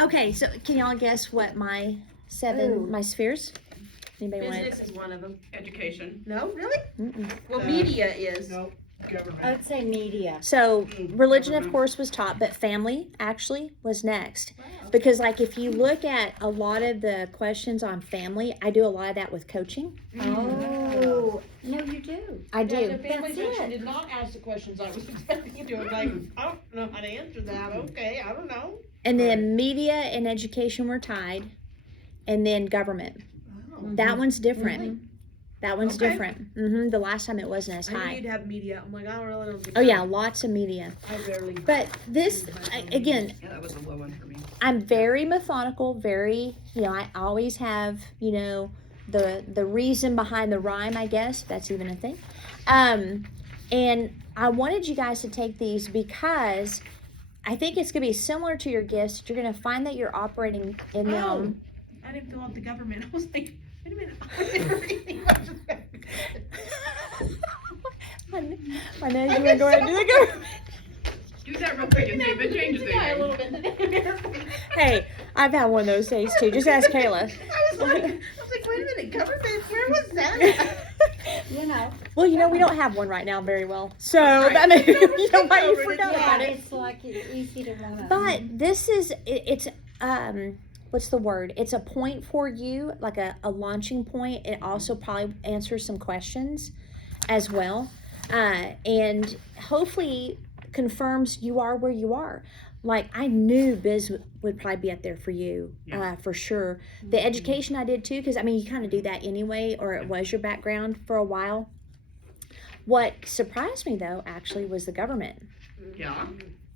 Okay, so can y'all guess what my my spheres? Anybody want Business is one of them. Education. No, really? it? Well, media is. No, government. I'd say media. So religion, of course, was taught, but family actually was next. Wow. Because, like, if you look at a lot of the questions on family, I do a lot of that with coaching. Oh, no, you do. I do. Yeah, the family That's section it. did not ask the questions I was expecting you to. I'm like, I don't know how to answer that. Okay, I don't know. And then media and education were tied, and then government. Wow. That one's different. Really? That one's Okay. different. The last time it wasn't as I knew high. you'd have media. I'm like, I don't really know. Oh yeah, lots of media. I rarely. But this, again, Yeah, that was a low one for me. I'm very methodical, very, I always have, the reason behind the rhyme, I guess, if that's even a thing. And I wanted you guys to take these because I think it's going to be similar to your gifts. You're going to find that you're operating in them. I didn't fill out the government. I was like, wait a minute. I didn't read anything. I know you were going to do the government. Do that real quick and see if it changes Yeah, a anything. little bit. Hey, I've had one of those days too. Just ask Kayla. I was like, wait a minute, government, where was that at? You know. Well, we don't have one right now very well. So that may why you forgot Yeah, about it. it's like it's easy to want to. But this is, it's what's the word? It's a point for you, like a launching point. It also probably answers some questions as well. And hopefully confirms you are where you are. Like, I knew biz would probably be up there for you, for sure. The education I did too, because you kind of do that anyway, or it was your background for a while. What surprised me though, actually, was the government. Yeah.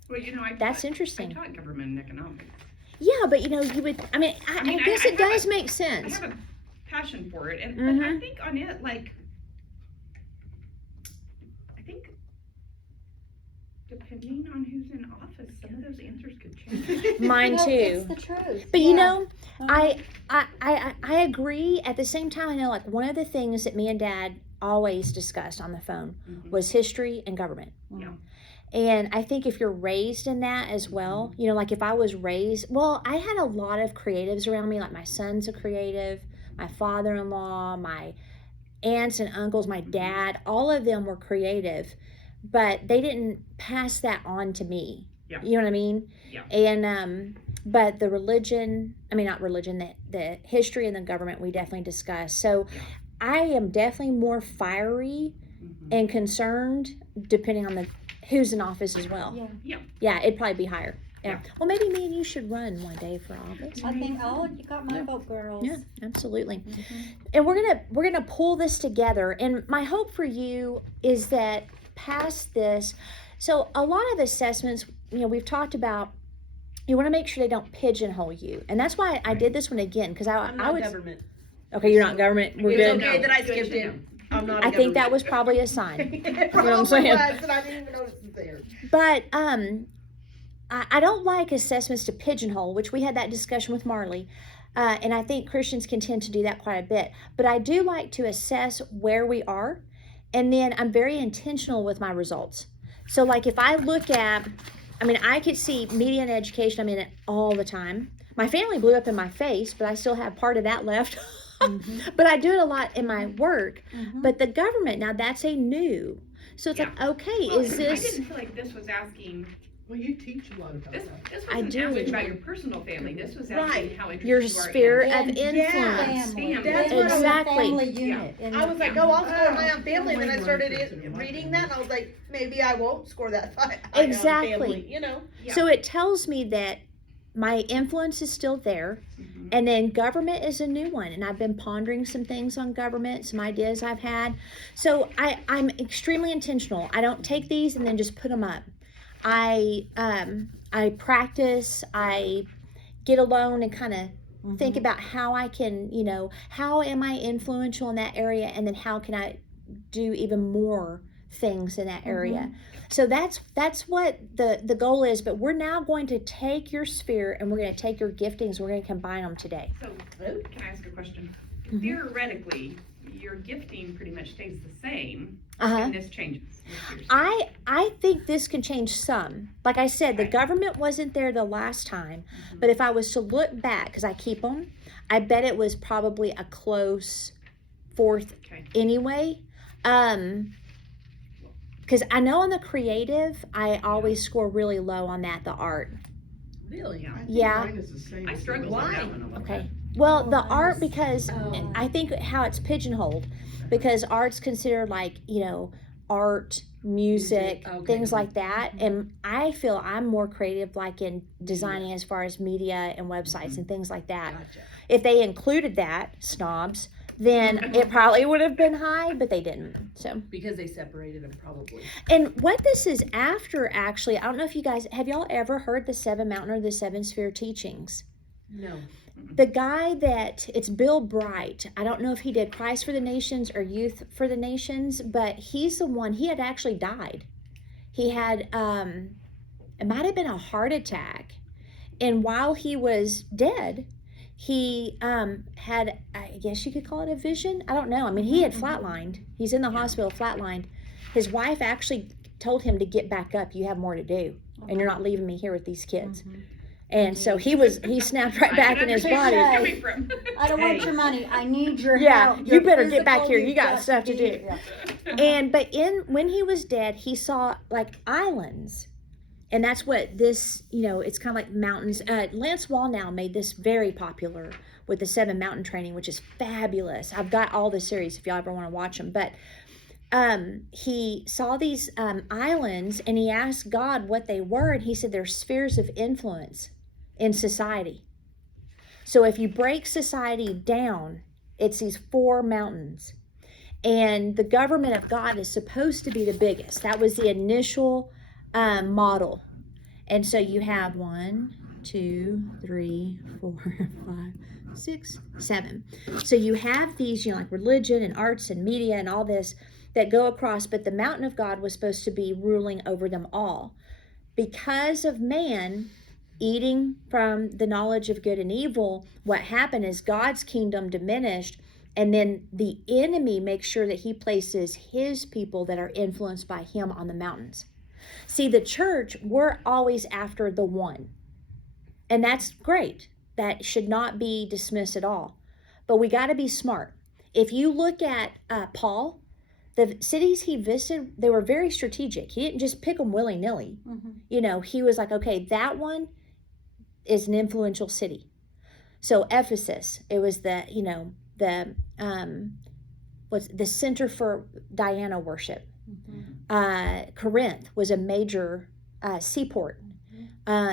Well, That's interesting. I taught government and economics. Yeah, but you would, I guess it does make I sense. have a passion for it, and Mhm. but I think on it, like, I think depending on who's in office, some of those answers could change. Mine Well, too. It's the truth. But yeah. I agree. At the same time, I know, like, one of the things that me and Dad always discussed on the phone was history and government. Yeah. And I think if you're raised in that as well, like if I was raised, I had a lot of creatives around me. Like, my son's a creative, my father-in-law, my aunts and uncles, my dad, all of them were creative, but they didn't pass that on to me. Yeah. You know what I mean? Yeah. And, but the religion, not religion, the history and the government, we definitely discussed. So I am definitely more fiery and concerned depending on who's in office as well. Yeah, it'd probably be higher. Yeah. Well, maybe me and you should run one day for office. I think, you got my vote, girls. Yeah, absolutely. And we're gonna pull this together. And my hope for you is that past this, so a lot of assessments, we've talked about, you want to make sure they don't pigeonhole you, and that's why I did this one again, because I'm not was government. Okay, you're not government. We're It's good. okay that I Good skipped to it. know. I'm not. I think that was probably a sign. It what I'm probably saying. was, and I didn't even notice it there. But I don't like assessments to pigeonhole, which we had that discussion with Marley. And I think Christians can tend to do that quite a bit. But I do like to assess where we are. And then I'm very intentional with my results. So, like, if I look at, I could see media and education, I'm in it all the time. My family blew up in my face, but I still have part of that left. But I do it a lot in my work. But the government, now that's a new. So it's like, okay, Well, is this... I didn't feel like this was asking. Well, you teach a lot about This that. wasn't do. asking about your personal family. This was asking Right. how interested your you are sphere in. of influence. Family. That's what I was- Exactly. Family unit. And I was like, oh, I'll score my own family, and then I started reading that, and I was like, maybe I won't score that high. Exactly. Family, Yeah. So it tells me that my influence is still there, and then government is a new one, and I've been pondering some things on government, some ideas I've had. So I'm extremely intentional. I don't take these and then just put them up. I practice. I get alone and kind of think about how I can, how am I influential in that area, and then how can I do even more things in that area. So that's what the goal is. But we're now going to take your sphere and we're going to take your giftings. We're going to combine them today. So, can I ask a question? Theoretically, your gifting pretty much stays the same, and this changes. I think this can change some. Like I said, the Right. government wasn't there the last time, but if I was to look back, because I keep them, I bet it was probably a close fourth Okay. anyway. Because I know on the creative, I always score really low on that, the art. Really? Yeah. I think Yeah. mine is the same. I as struggled yours. on that one a little Okay. bit. Well, Oh, the mine art, is- because oh. I think how it's pigeonholed, because art's considered like, art, music, Okay. things like that. And I feel I'm more creative, like in designing as far as media and websites and things like that. Gotcha. If they included that, snobs, then it probably would have been high, but they didn't. So, Because they separated them probably. and what this is after, actually, I don't know if you guys, have y'all ever heard the Seven Mountain or the Seven Sphere teachings? No. The guy it's Bill Bright. I don't know if he did Christ for the Nations or Youth for the Nations, but he's the one, he had actually died. He had, it might have been a heart attack. And while he was dead, he had, I guess you could call it a vision. I don't know. I mean, he had flatlined. He's in the hospital flatlined. His wife actually told him to get back up. You have more to do. And you're not leaving me here with these kids. And so he snapped right I back can in his understand body. where you're coming from. I don't want your money, I need your Yeah, help. you Your better get back physical, here. You you've got stuff to be do. here. And but when he was dead, he saw like islands. And that's what this, it's kind of like mountains. Lance Wallnau made this very popular with the 7 Mountain Training, which is fabulous. I've got all the series if y'all ever want to watch them. But he saw these islands and he asked God what they were. And he said they're spheres of influence in society. So if you break society down, it's these 4 mountains. And the government of God is supposed to be the biggest. That was the initial model. And so you have 1, 2, 3, 4, 5, 6, 7. So you have these, like religion and arts and media and all this that go across, but the mountain of God was supposed to be ruling over them all. Because of man eating from the knowledge of good and evil, what happened is God's kingdom diminished, and then the enemy makes sure that he places his people that are influenced by him on the mountains. See, the church, we're always after the one. And that's great. That should not be dismissed at all. But we got to be smart. If you look at Paul, the cities he visited, they were very strategic. He didn't just pick them willy-nilly. He was like, okay, that one is an influential city. So Ephesus, it was the center for Diana worship. Corinth was a major seaport.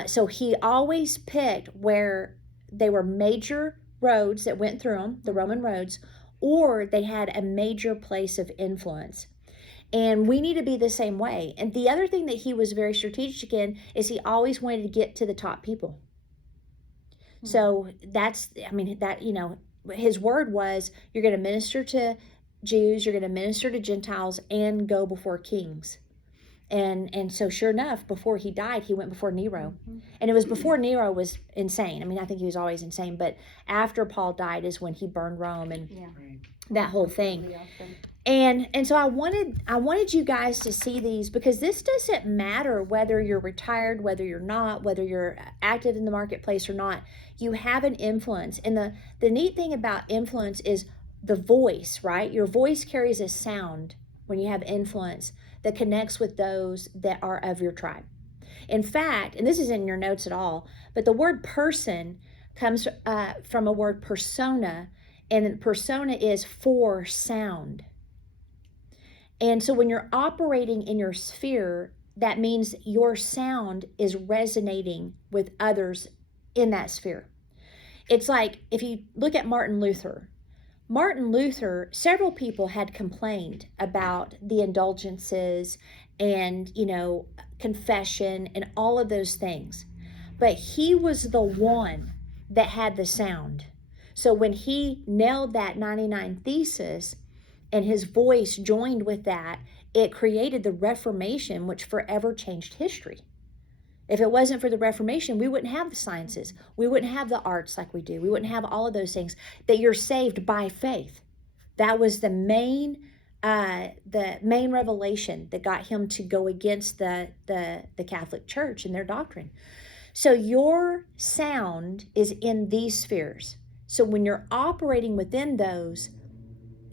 So he always picked where they were major roads that went through them, the Roman roads, or they had a major place of influence. And we need to be the same way. And the other thing that he was very strategic in is he always wanted to get to the top people. So his word was, you're going to minister to Jews, you're going to minister to Gentiles, and go before kings. And so sure enough, before he died, he went before Nero. And it was before Nero was insane. I mean, I think he was always insane, but after Paul died is when he burned Rome and that whole thing. And so I wanted you guys to see these, because this doesn't matter whether you're retired, whether you're not, whether you're active in the marketplace or not. You have an influence. And the neat thing about influence is the voice, right? Your voice carries a sound when you have influence that connects with those that are of your tribe. In fact, and this is in your notes at all, but the word person comes from a word persona, and persona is for sound. And so when you're operating in your sphere, that means your sound is resonating with others in that sphere. It's like if you look at Martin Luther, several people had complained about the indulgences and, confession and all of those things. But he was the one that had the sound. So when he nailed that 99 Thesis and his voice joined with that, it created the Reformation, which forever changed history. If it wasn't for the Reformation, we wouldn't have the sciences. We wouldn't have the arts like we do. We wouldn't have all of those things. That you're saved by faith. That was the main the main revelation that got him to go against the Catholic Church and their doctrine. So your sound is in these spheres. So when you're operating within those,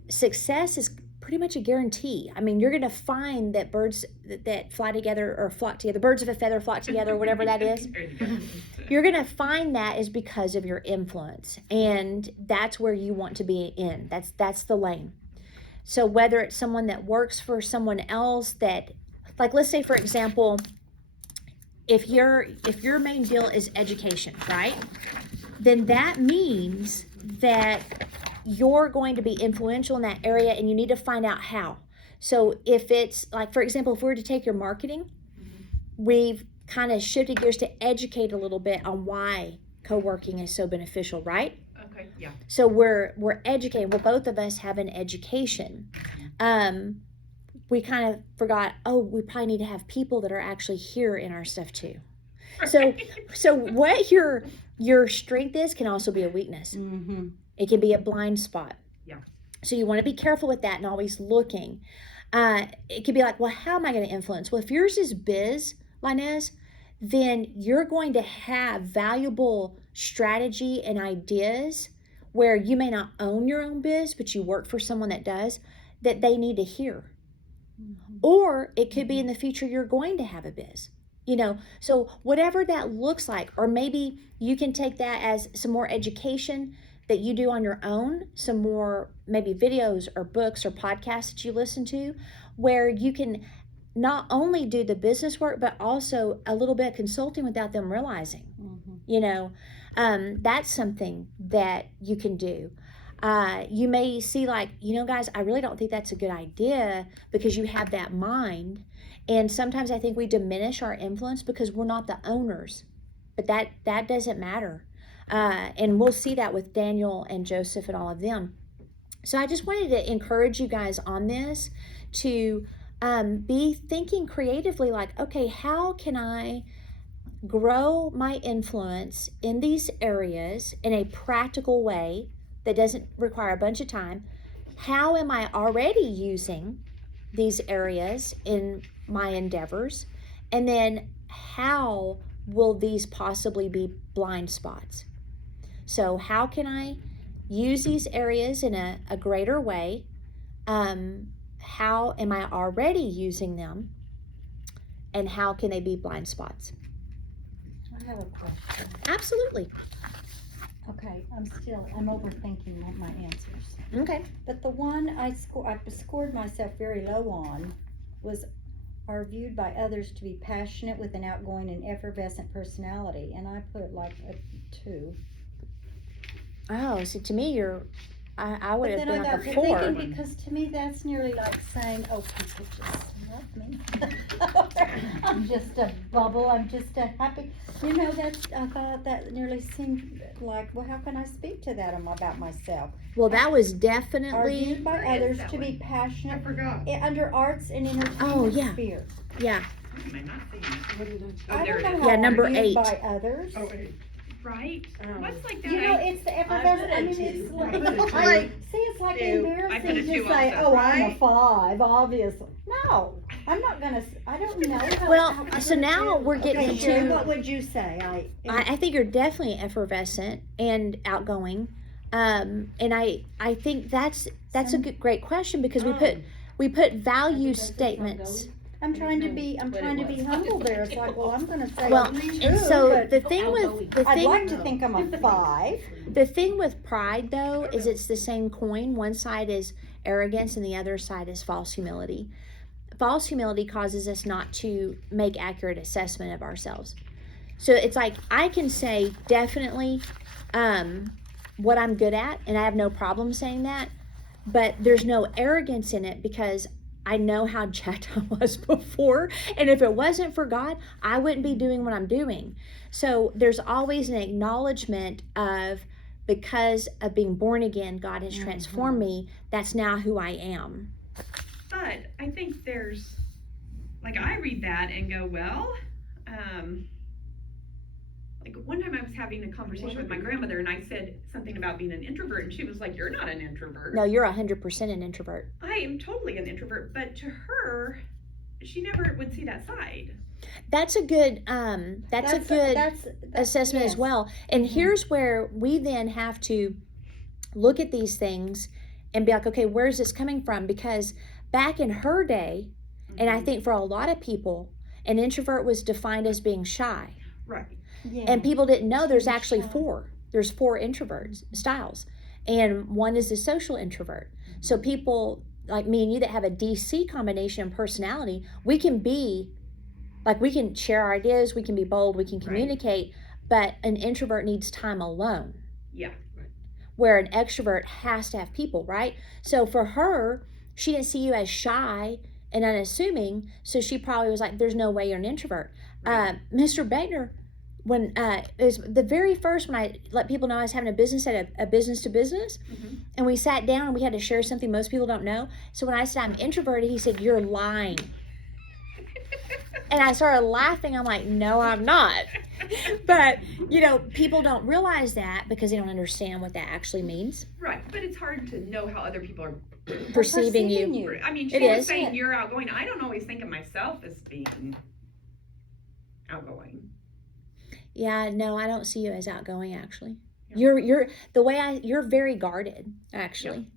success is pretty much a guarantee. I mean, you're going to find that birds that fly together or flock together, birds of a feather flock together, whatever that is. You're going to find that is because of your influence, and that's where you want to be in. That's the lane. So whether it's someone that works for someone else that, like, let's say for example, if your main deal is education, right? Then that means that you're going to be influential in that area, and you need to find out how. So if it's like, for example, if we were to take your marketing, we've kind of shifted gears to educate a little bit on why co-working is so beneficial, right? Okay, yeah. So we're educating. Well, both of us have an education. We kind of forgot, we probably need to have people that are actually here in our stuff too. So what your strength is can also be a weakness. Mm-hmm. It can be a blind spot. Yeah. So you want to be careful with that and always looking. It could be like, well, how am I going to influence? Well, if yours is biz, Linez, then you're going to have valuable strategy and ideas where you may not own your own biz, but you work for someone that does, that they need to hear. Mm-hmm. Or it could be in the future you're going to have a biz. So whatever that looks like, or maybe you can take that as some more education that you do on your own, some more maybe videos or books or podcasts that you listen to, where you can not only do the business work, but also a little bit of consulting without them realizing. Mm-hmm. That's something that you can do. You may see like, guys, I really don't think that's a good idea, because you have that mind. And sometimes I think we diminish our influence because we're not the owners, but that doesn't matter. And we'll see that with Daniel and Joseph and all of them. So I just wanted to encourage you guys on this to be thinking creatively, like, okay, how can I grow my influence in these areas in a practical way that doesn't require a bunch of time? How am I already using these areas in my endeavors? And then how will these possibly be blind spots? So how can I use these areas in a greater way? How am I already using them? And how can they be blind spots? I have a question. Absolutely. Okay, I'm overthinking my answers. Okay. But the one I scored myself very low on was, are viewed by others to be passionate with an outgoing and effervescent personality, and I put like a 2. Oh, so to me, I would But have then been I like got a to 4. thinking, because to me that's nearly like saying, oh, people just love me. I'm just a bubble. I'm just a happy. I thought that nearly seemed like, well, how can I speak to that about myself? Well, that was Are definitely, viewed by Where is others that to be one? I passionate forgot. under arts and entertainment Oh, yeah. sphere. yeah. Am I not seeing it? What did I Oh, I there don't it know is. Yeah, how number are viewed 8. by others. Oh, 8. Right? What's like that? It's the effervescent. I mean, it's I put a two. like, see, it's like 2. I put a embarrassing to 2 say, also. oh, I'm a Right? 5, obviously. No, I'm not gonna. I don't know. Well, so now we're getting Okay, Sherri, into, what would you say? I think you're definitely effervescent and outgoing. And I think that's a great question, because we put value statements. I'm trying to be humble there. It's like, well, I'm gonna say Well, me and too, so but the thing I'd like to think I'm a 5. the thing with pride, though, is it's the same coin. One side is arrogance and the other side is false humility. False humility causes us not to make accurate assessment of ourselves. So it's like, I can say definitely what I'm good at, and I have no problem saying that, but there's no arrogance in it, because I know how jacked I was before, and if it wasn't for God, I wouldn't be doing what I'm doing. So there's always an acknowledgement of, because of being born again, God has transformed me. That's now who I am. But I think there's, like, I read that and go, well, Like one time I was having a conversation with my grandmother and I said something about being an introvert and she was like, "You're not an introvert." No, you're 100% an introvert. I am totally an introvert, but to her, she never would see that side. That's a good assessment as yes. well. And Mhm. here's where we then have to look at these things and be like, okay, where's this coming from? Because back in her day, and I think for a lot of people, an introvert was defined as being shy. Right. Yeah. And people didn't know there's actually Shy. four. There's four introverts styles. And one is the social introvert. So people like me and you that have a DC combination of personality, we can be like, we can share our ideas, we can be bold, we can communicate, but an introvert needs time alone. Yeah. Where an extrovert has to have people, right? So for her, she didn't see you as shy and unassuming, so she probably was like, there's no way you're an introvert. Right. Mr. Begner, when it was the very first when I let people know I was having a business at a business to business, and we sat down and we had to share something most people don't know. So when I said I'm introverted, he said, you're lying. And I started laughing. I'm like, no, I'm not. But, you know, people don't realize that because they don't understand what that actually means. Right. But it's hard to know how other people are Perceiving you. I mean, It she was is. saying you're outgoing. I don't always think of myself as being outgoing. Yeah, no, I don't see you as outgoing actually. Yeah. You're very guarded actually.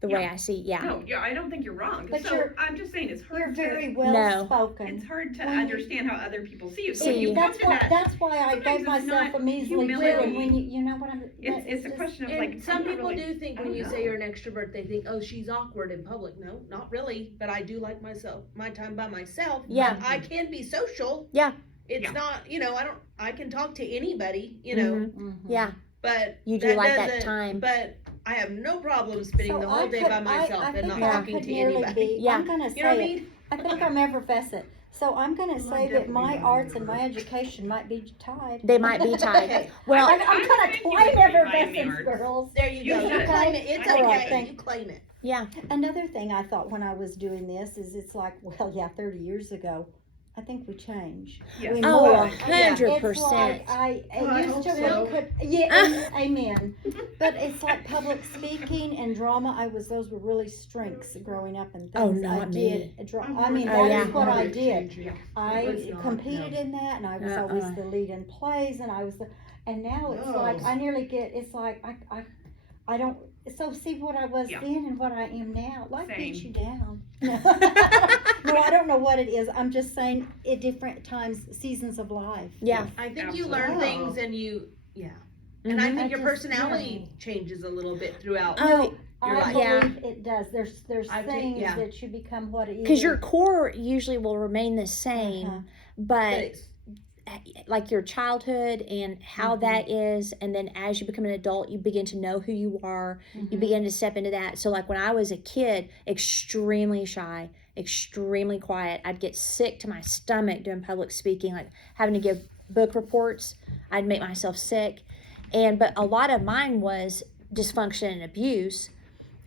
The way I see, yeah. No, yeah, I don't think you're wrong. But So I'm just saying it's You're hard very to, well No. spoken. it's hard to When you- understand how other people see you. So See when you you. come That's to why. that, That's why I sometimes gave it's myself not a measly two. humility. And when you know what I'm. it's a just- question of And like, some I'm not people really- do think I when don't you know. say you're an extrovert, they think, oh, she's awkward in public. No, not really. But I do like my time by myself. Yeah. But I can be social. Yeah. It's Yeah. not, I can talk to anybody, Mhm. Mhm. Yeah, but you do that like that doesn't- time. But I have no problem spending So the I whole day could- by myself I and think not Yeah. I talking could to nearly anybody. be. Yeah. I'm gonna You know what I say it. mean? I think I'm effervescent. So I'm gonna Well, say I'm that my definitely not arts and introvert. my education might be tied. They might be tied. Okay. Well, I'm I gonna think you claim would be high in the effervescence, arts. girls. There you You go. You should. claim it. It's All right, okay. thank You claim it. yeah. Another thing I thought when I was doing this is it's like, well, yeah, 30 years ago, I think we changed. Yes. We Oh, more. 100%. It's like I it used to hope so. we could, yeah, amen. But it's like public speaking and drama. Those were really strengths growing up and things Oh, I not did. me. I mean, Oh, that yeah. is what I It's did. changing. It's I not, competed no. in that, and I was Uh-uh. always the lead in plays, and I was the. And now it's like No. I nearly get. It's like I don't. So see what I was Yeah. then and what I am now. Life beats Same. you down. No, I don't know what it is. I'm just saying at different times, seasons of life. Yeah. I think Absolutely. you learn Oh. things and and I Mhm. think I your just- personality changes a little bit throughout. Oh, I life. believe it does. There's I think- things yeah. that you become what it is. because your core usually will remain the same, Uh-huh. But but it's, like your childhood and how Mhm. that is, and then as you become an adult, you begin to know who you are. You Mhm. begin to step into that. So like when I was a kid, extremely shy, extremely quiet. I'd get sick to my stomach doing public speaking, like having to give book reports. I'd make myself sick. But a lot of mine was dysfunction and abuse.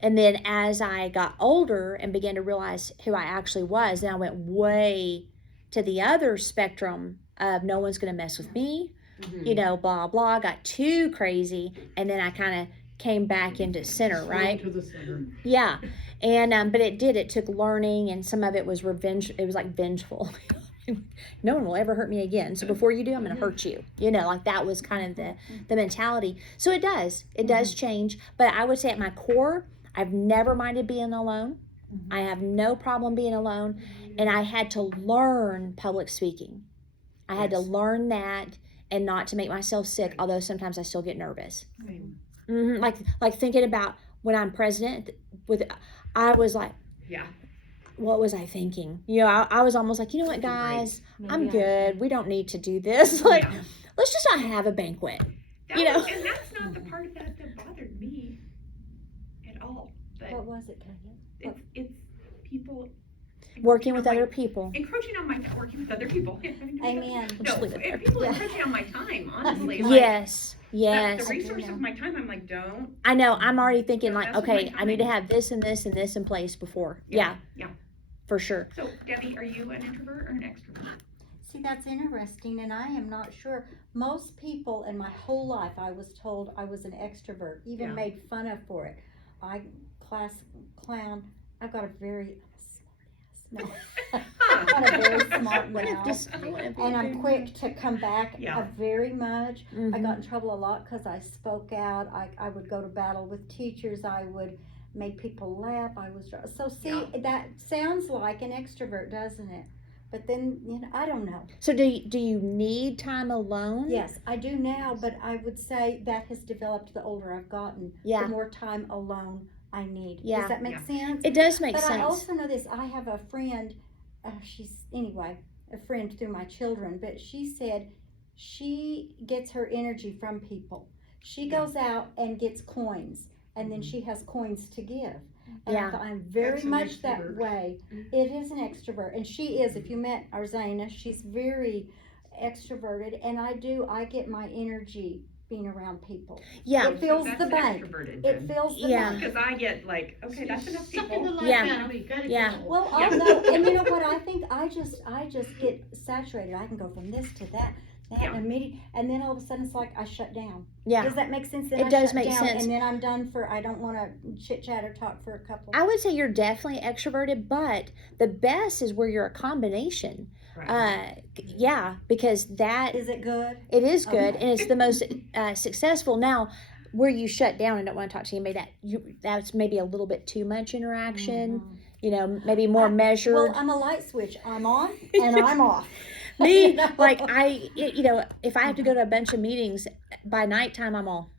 And then as I got older and began to realize who I actually was, then I went way to the other spectrum of no one's going to mess with me, blah, blah, got too crazy. And then I kind of came back into center, right? To the center. Yeah. And, but it took learning, and some of it was revenge. It was like vengeful. No one will ever hurt me again. So before you do, I'm going to hurt you. Like that was kind of the mentality. So it does change. But I would say at my core, I've never minded being alone. Mhm. I have no problem being alone. And I had to learn public speaking. I had to learn that and not to make myself sick, although sometimes I still get nervous. Same. Like thinking about when I'm president, I was like, Yeah. what was I thinking? I was almost like, you know what, guys, I'm Maybe good. We don't need to do this. Like, let's just not have a banquet. That You know. was- and that's not the part of that bothered me at all. But What was it, Kaya? it's people Working with encroaching on other people. encroaching on my working with other people. Amen. Just No, leave it there. people Yeah. encroaching on my time. Honestly, like, Yes. The Yes. resource of my time. I'm like, don't. I know. I'm already thinking like, That's what my okay, I need to time. have this and this and this in place before. Yeah. Yeah. For sure. So, Debbie, are you an introvert or an extrovert? See, that's interesting, and I am not sure. Most people in my whole life, I was told I was an extrovert, even Yeah. made fun of for it. Class clown. I've got a very smart ass. No, I've got a very smart mouth. And I'm quick to come back Yeah. very much. I Mhm. got in trouble a lot because I spoke out. I would go to battle with teachers. I would make people laugh. So see, Yeah. that sounds like an extrovert, doesn't it? But then, I don't know. So do you need time alone? Yes, I do now, but I would say that has developed the older I've gotten. Yeah. The more time alone I need. Yeah. Does that make sense? It does make But sense. I also know this. I have a friend, a friend through my children, but she said she gets her energy from people. She goes out and gets coins, and then she has coins to give. And Yeah. I thought, I'm very That's an much that extrovert. way. It is an extrovert, and she is. If you met Arzana, she's very extroverted, and I get my energy being around people. Yeah. It fills That's the bank. extroverted It then. fills the Yeah. bank. Because I get like, okay, that's enough Sucking the people. life Yeah. out of me, gotta Yeah. go. Well, Yeah. I'll know, and you know what? I think I just get saturated. I can go from this to that Yeah. in a meeting, and then all of a sudden it's like I shut down. Yeah. Does that make sense? Then It I does shut make down, sense. And then I'm done I don't want to chit chat or talk for a couple. I would say you're definitely extroverted, but the best is where you're a combination. Right. Yeah, because that Is it good? it is good Okay. and it's the most successful. Now, where you shut down and don't want to talk to anybody, that's maybe a little bit too much interaction. Mhm. You know, maybe more measured. Well, I'm a light switch. I'm on and I'm off. Me, You know? like if I have to go to a bunch of meetings by nighttime, I'm all.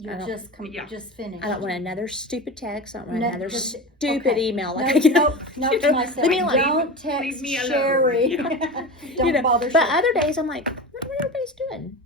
I You're don't- Yeah. just finished. I don't want another stupid text. I don't want No, another just- stupid okay. email. No, Like I get. no, to myself. Leave me alone. Don't text Leave me alone. Sherri. Yeah. Don't bother But Sherri. other days, I'm like, what everybody's doing?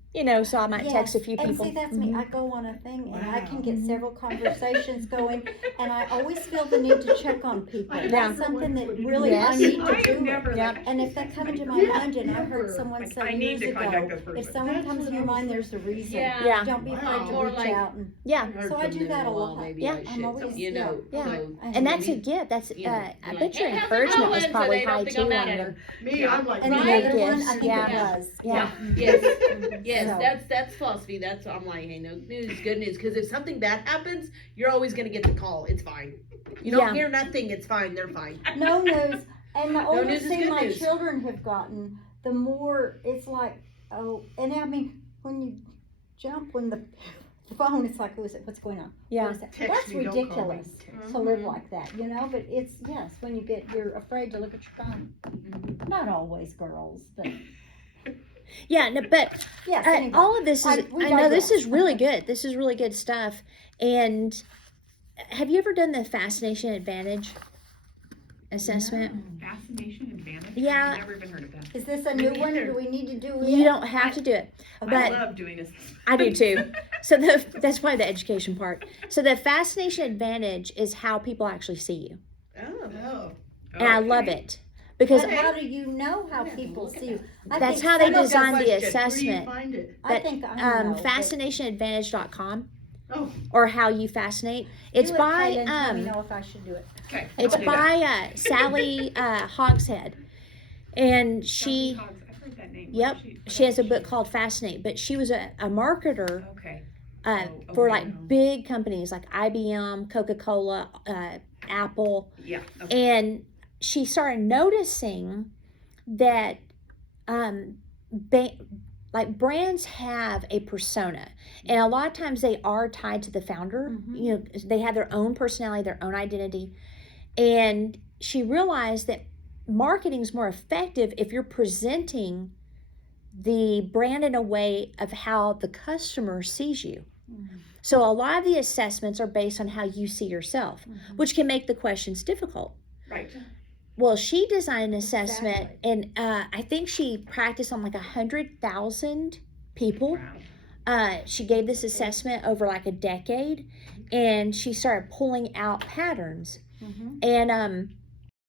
So I might text a few and people. see, that's Mhm. me. I go on a thing and I can Wow. get several conversations going, and I always feel the need to check on people. I That's never something that would do really that. I need I to have do. never Yep. like. And if that come into my Yeah, mind, and I heard never. someone Like, say I need years to contact ago, this person. if someone That's comes what to your I was mind, there's a reason. Yeah. Don't be afraid Wow. to Or reach like- out. And Yeah, Heard So I from do them that in a while, lot. maybe Yeah. I I'm should, always- you know, yeah. so. and that's a gift. That's You know, I like, bet your hey, how's it encouragement was going? probably So they don't high think too I'm mad on at your. them. Me, Yeah. I'm like. And the Right. other Yes, one, I think yeah. it was. Yeah. Yes, yes, So- that's philosophy, I'm like, hey, no news, good news, cause if something bad happens, you're always gonna get the call, it's fine. You don't Yeah. hear nothing, it's fine, they're fine. No news. And the older news is thing good my news. children have gotten, the more it's like, oh, and I mean, when you jump when the phone, it's like, what's going on? Yeah. What is that? Text That's me, don't call me. ridiculous Text. to live like that, but it's, yes, when you're afraid to look at your phone. Not always girls, but Yeah, no, but yes, anyway. all of this is. we I know this digress. is really good. This is really good stuff. And have you ever done the Fascination Advantage assessment? Fascination advantage? Yeah. I've never even heard of that. Is this a new one, or either. do we need to do it? You don't have to do it. I But love doing this. I do too. So that's probably the education part. So the Fascination Advantage is how people actually see you, Oh. Oh. and I love it because But how do you know how I have to people look at see you? that. I that's think how they some of designed the question. Where do you assessment. find it? I think I know. but Fascinationadvantage.com Oh. or how you fascinate. It's do it, by Kayla, and tell me know if I should do it. Okay. it's I'll do that. by Sally Hogshead, and she. Sally Hoggs, I've heard that name. Yep, What she has a does book called Fascinate, but she was a marketer Okay. for okay. like big companies like IBM, Coca-Cola, Apple, Yeah. Okay. and she started noticing that like brands have a persona, and a lot of times they are tied to the founder. Mhm. They have their own personality, their own identity, and she realized that marketing is more effective if you're presenting the brand in a way of how the customer sees you. Mhm. So a lot of the assessments are based on how you see yourself, Mhm. which can make the questions difficult. Right. Well, she designed an assessment, Exactly. and I think she practiced on like 100,000 people. Wow. She gave this assessment over like a decade, and she started pulling out patterns. Mhm. And